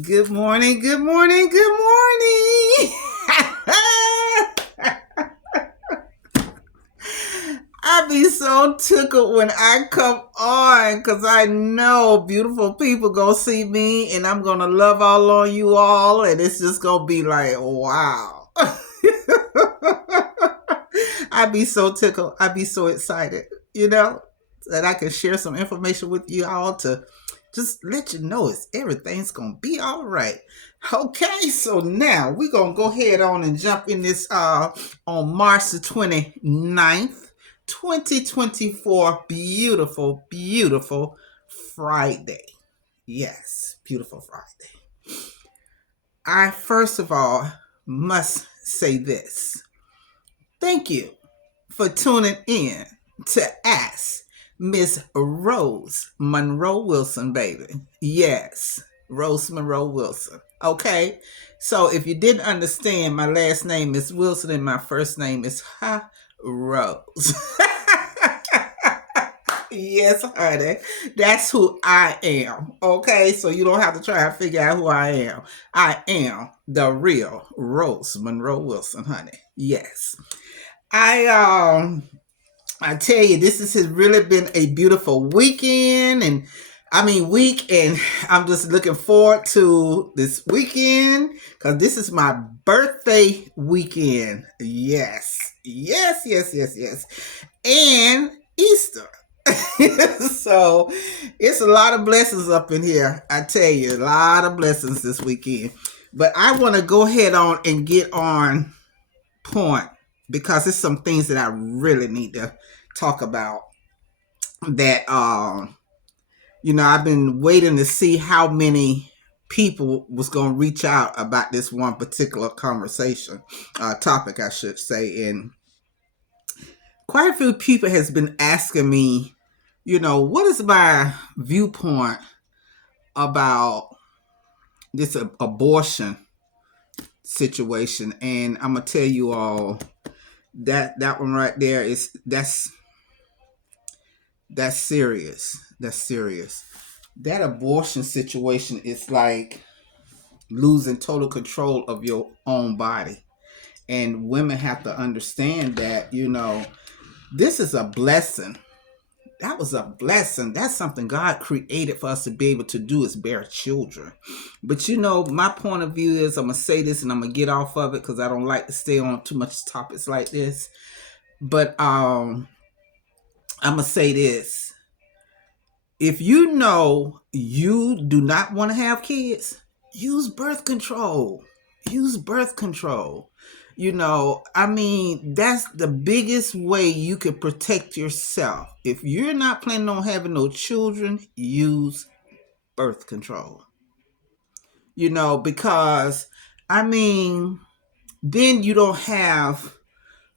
Good morning, good morning, good morning. I be so tickled when I come on because I know beautiful people gonna see me and I'm gonna love all on you all and it's just gonna be like, wow. I be so tickled. I be so excited, that I can share some information with you all to just let you know it's everything's gonna be all right. Okay, so now we're gonna go ahead on and jump in this on March the 29th, 2024. Beautiful, beautiful Friday. Yes, beautiful Friday. I first of all must say this. Thank you for tuning in to Ask Miss Rose Monroe Wilson, baby. Yes, Rose Monroe Wilson. Okay, so if you didn't understand, my last name is Wilson and my first name is Rose. Yes, honey. That's who I am. Okay, so you don't have to try to figure out who I am. I am the real Rose Monroe Wilson, honey. Yes. I I tell you, has really been a beautiful weekend, and I mean week, and I'm just looking forward to this weekend because this is my birthday weekend. Yes, yes, yes, yes, yes, and Easter. So it's a lot of blessings up in here. I tell you, a lot of blessings this weekend. But I want to go ahead on and get on point because it's some things that I really need to talk about that I've been waiting to see how many people was going to reach out about this one particular conversation topic, I should say. And quite a few people has been asking me, what is my viewpoint about this abortion situation. And I'm gonna tell you all that one right there is that's serious. That's serious. That abortion situation is like losing total control of your own body. And women have to understand that, this is a blessing. That was a blessing. That's something God created for us to be able to do is bear children. But my point of view is I'm gonna say this and I'm gonna get off of it because I don't like to stay on too much topics like this. But I'm gonna say this. If you know you do not want to have kids, use birth control. Use birth control. I mean, that's the biggest way you can protect yourself. If you're not planning on having no children, use birth control. Because, I mean, then you don't have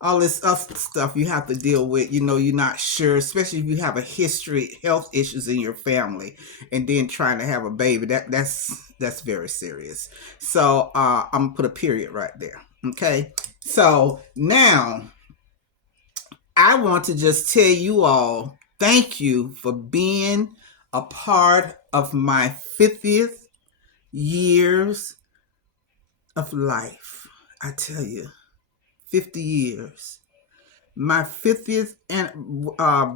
all this other stuff you have to deal with. You're not sure, especially if you have a history, health issues in your family, and then trying to have a baby. That's very serious. So I'm gonna put a period right there. Okay. So now I want to just tell you all, thank you for being a part of my 50th years of life. I tell you, 50 years. My 50th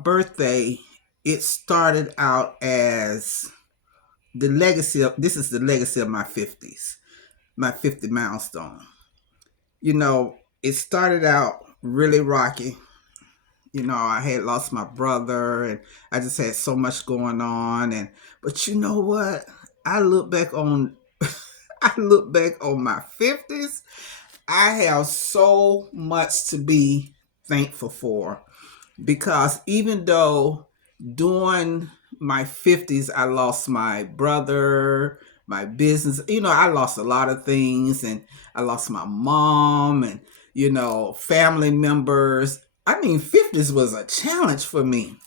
birthday, it started out as this is the legacy of my 50s, my 50 milestone. It started out really rocky. I had lost my brother and I just had so much going on. But you know what? I look back on I look back on my 50s. I have so much to be thankful for because even though during my 50s I lost my brother, my business, I lost a lot of things, and I lost my mom and family members. I mean, 50s was a challenge for me.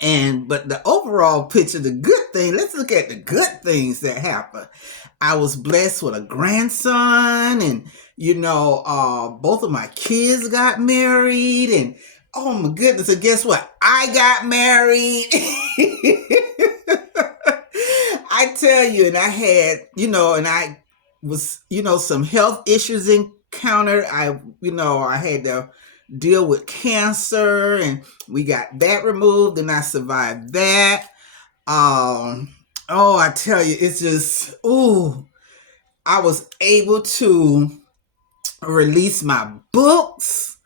But the overall picture, the good thing, let's look at the good things that happened. I was blessed with a grandson, and both of my kids got married, and oh my goodness, and guess what? I got married. I tell you, and I had, and I was, some health issues encountered. I had to deal with cancer, and we got that removed, and I survived that. Oh, I tell you, it's just, ooh, I was able to release my books,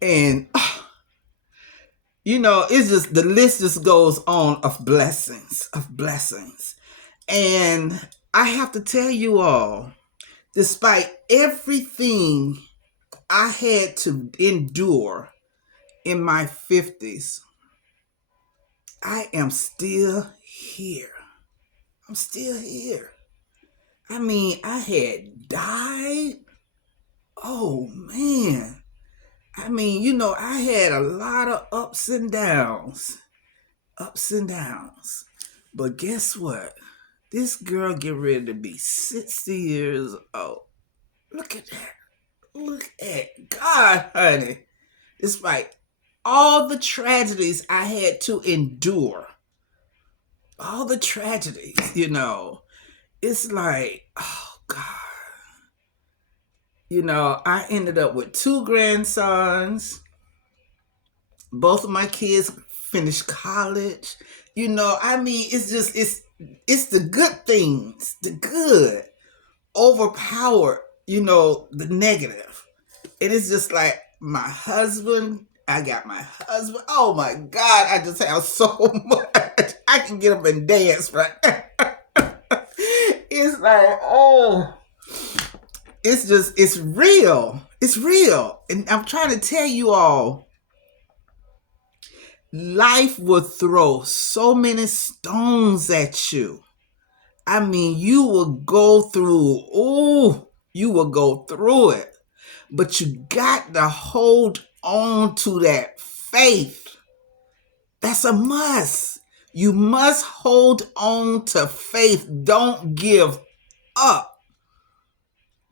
and it's just, the list just goes on of blessings. And I have to tell you all, despite everything I had to endure in my 50s, I am still here. I'm still here. I mean, I had died. Oh, man. I mean, I had a lot of ups and downs. But guess what? This girl get ready to be 60 years old. Look at that. Look at God, honey. Despite all the tragedies I had to endure, all the tragedies, it's like, oh God. I ended up with 2 grandsons. Both of my kids finished college. I mean, it's just, it's the good things, the good overpower, the negative. It is just like my husband. I got my husband. Oh my God, I just have so much. I can get up and dance right now. It's like, oh, it's real. It's real. And I'm trying to tell you all, life will throw so many stones at you. I mean, you will go through it. But you got to hold on to that faith. That's a must. You must hold on to faith. Don't give up.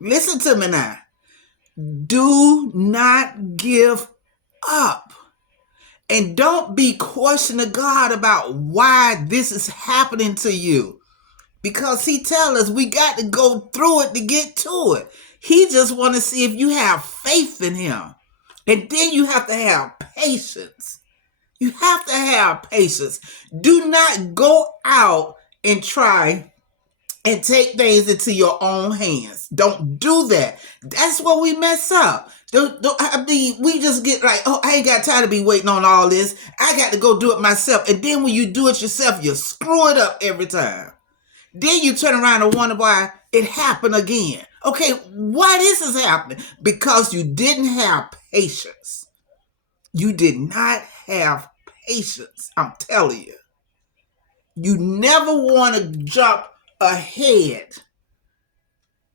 Listen to me now. Do not give up. And don't be questioning God about why this is happening to you. Because he tells us we got to go through it to get to it. He just want to see if you have faith in him. And then you have to have patience. You have to have patience. Do not go out and try and take things into your own hands. Don't do that. That's where we mess up. We just get like, oh, I ain't got time to be waiting on all this. I got to go do it myself. And then when you do it yourself, you screw it up every time. Then you turn around and wonder why it happened again. Okay, why this is happening? Because you didn't have patience. You did not have patience. I'm telling you. You never want to jump ahead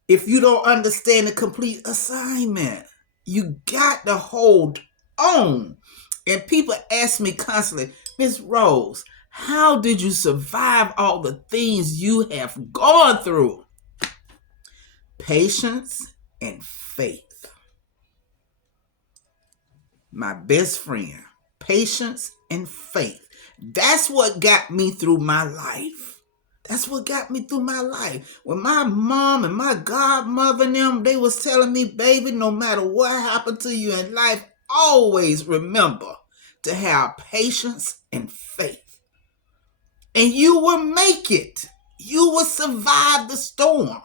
if you don't understand the complete assignment. You got to hold on. And people ask me constantly, Miss Rose, how did you survive all the things you have gone through? Patience and faith. My best friend. Patience and faith. That's what got me through my life. That's what got me through my life. When my mom and my godmother and them, they was telling me, baby, no matter what happened to you in life, always remember to have patience and faith. And you will make it. You will survive the storm.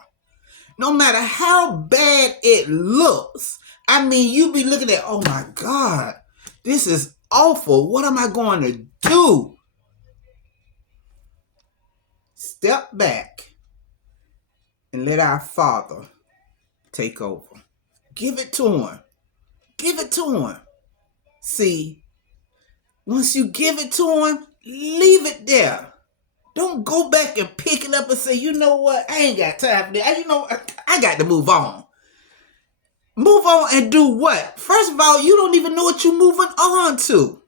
No matter how bad it looks. I mean, you be looking at, oh my God, this is awful. What am I going to do? Step back and let our Father take over. Give it to him. Give it to him. See, once you give it to him, leave it there. Don't go back and pick it up and say, you know what? I ain't got time for that. I got to move on. Move on and do what? First of all, you don't even know what you're moving on to.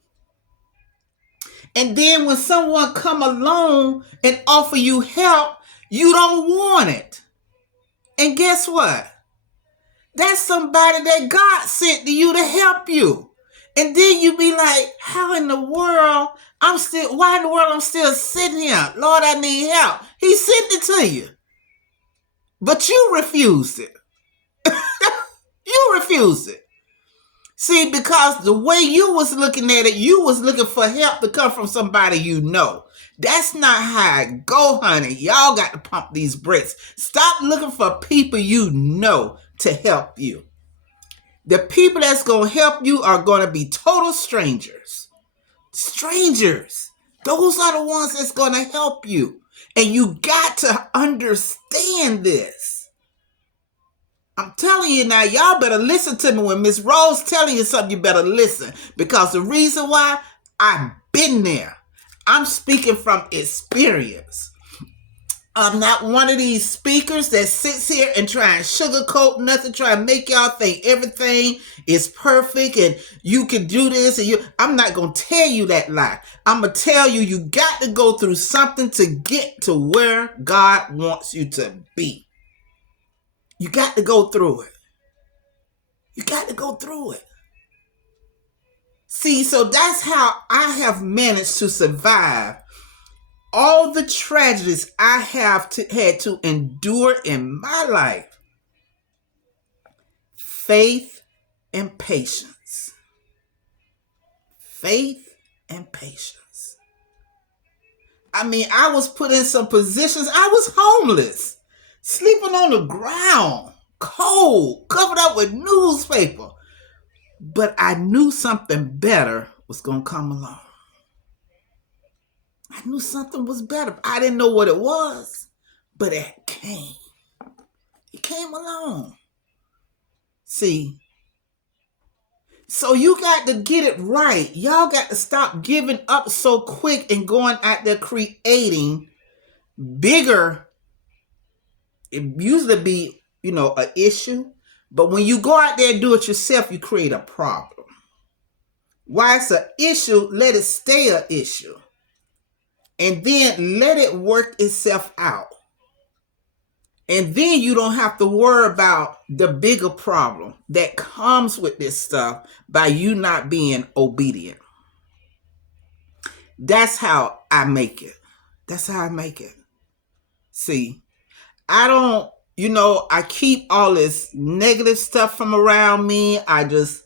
And then when someone come along and offer you help, you don't want it. And guess what? That's somebody that God sent to you to help you. And then you be like, how in the world why in the world I'm still sitting here? Lord, I need help. He sent it to you. But you refused it. You refused it. See, because the way you was looking at it, you was looking for help to come from somebody you know. That's not how it go, honey. Y'all got to pump these brakes. Stop looking for people you know to help you. The people that's going to help you are going to be total strangers. Strangers. Those are the ones that's going to help you. And you got to understand this. I'm telling you now, y'all better listen to me. When Miss Rose telling you something, you better listen. Because the reason why, I've been there. I'm speaking from experience. I'm not one of these speakers that sits here and try and sugarcoat nothing, try and make y'all think everything is perfect and you can do this. I'm not going to tell you that lie. I'm going to tell you, you got to go through something to get to where God wants you to be. You got to go through it. You got to go through it. See, so that's how I have managed to survive all the tragedies I have had to endure in my life. Faith and patience. Faith and patience. I mean, I was put in some positions. I was homeless, sleeping on the ground, cold, covered up with newspaper. But I knew something better was going to come along. I knew something was better. I didn't know what it was, but it came. It came along. See, so you got to get it right. Y'all got to stop giving up so quick and going out there creating bigger. It usually be, an issue. But when you go out there and do it yourself, you create a problem. Why it's an issue, let it stay an issue. And then let it work itself out. And then you don't have to worry about the bigger problem that comes with this stuff by you not being obedient. That's how I make it. That's how I make it. See, I don't, I keep all this negative stuff from around me. I just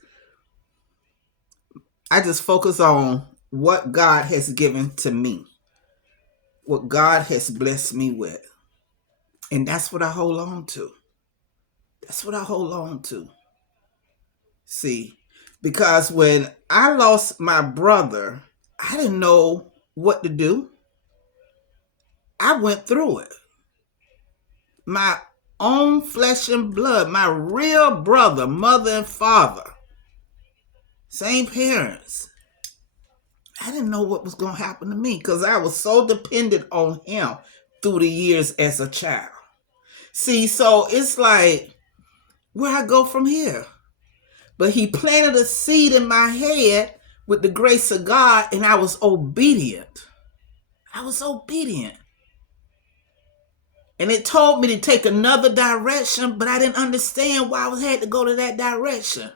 focus on what God has given to me. What God has blessed me with. And that's what I hold on to. That's what I hold on to. See, because when I lost my brother, I didn't know what to do. I went through it. My own flesh and blood, my real brother, mother and father, same parents. I didn't know what was going to happen to me because I was so dependent on him through the years as a child. See, so it's like, where I go from here? But he planted a seed in my head with the grace of God, and I was obedient. I was obedient. And it told me to take another direction, but I didn't understand why I had to go to that direction.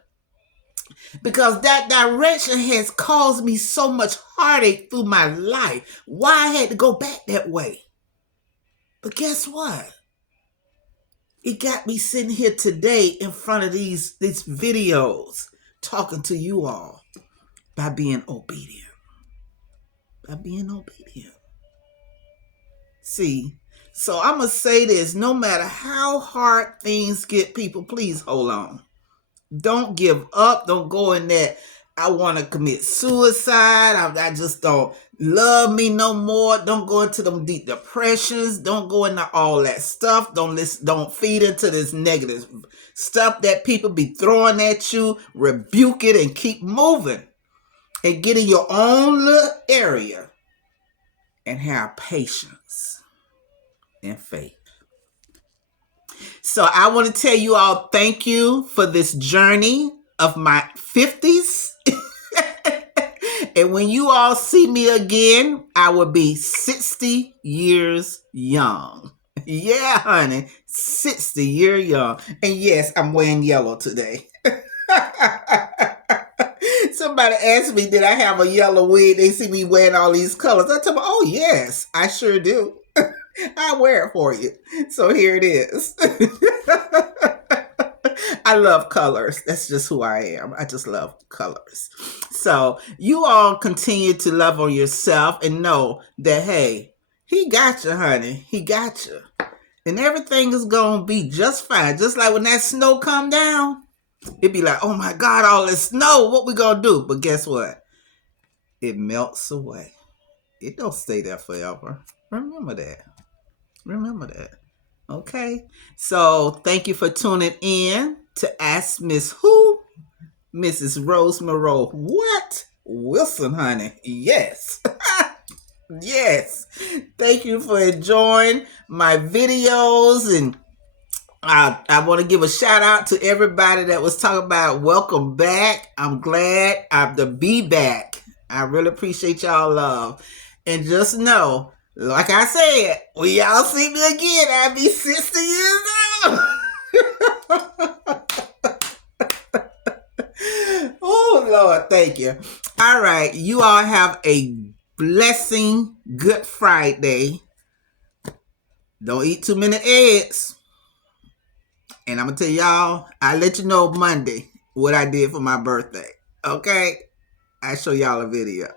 Because that direction has caused me so much heartache through my life. Why I had to go back that way. But guess what? It got me sitting here today in front of these videos, talking to you all by being obedient. By being obedient. See, so I'm going to say this, no matter how hard things get, people, please hold on. Don't give up. Don't go in that, I want to commit suicide. I just don't love me no more. Don't go into them deep depressions. Don't go into all that stuff. Don't feed into this negative stuff that people be throwing at you. Rebuke it and keep moving. And get in your own little area and have patience and faith. So I want to tell you all thank you for this journey of my 50s. And when you all see me again, I will be 60 years young. Yeah, honey, 60 years young. And yes, I'm wearing yellow today. So Somebody asked me, did I have a yellow wig? They see me wearing all these colors. I tell them, oh, yes, I sure do. I wear it for you. So here it is. I love colors. That's just who I am. I just love colors. So you all continue to love on yourself and know that, hey, he got you, honey. He got you. And everything is going to be just fine. Just like when that snow come down, it'd be like, oh my God, all this snow, what we going to do? But guess what? It melts away. It don't stay there forever. Remember that. Remember that. Okay. So thank you for tuning in to Ask Miss Who? Mrs. Rose Moreau. What? Wilson, honey. Yes. Yes. Thank you for enjoying my videos. And I want to give a shout out to everybody that was talking about welcome back. I'm glad to be back. I really appreciate y'all love. And just know, like I said, when y'all see me again, I'll be 60 years old. Oh, Lord, thank you. All right, you all have a blessing Good Friday. Don't eat too many eggs. And I'm going to tell y'all, I'll let you know Monday what I did for my birthday. Okay? I'll show y'all a video.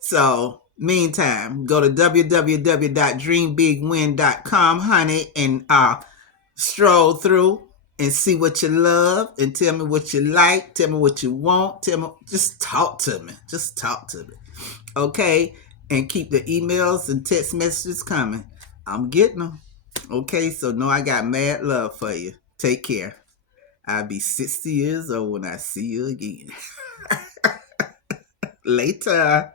So, meantime, go to www.dreambigwin.com, honey, and stroll through and see what you love and tell me what you like. Tell me what you want. Tell me, just talk to me. Just talk to me. Okay? And keep the emails and text messages coming. I'm getting them. Okay? So, know I got mad love for you. Take care. I'll be 60 years old when I see you again. Later.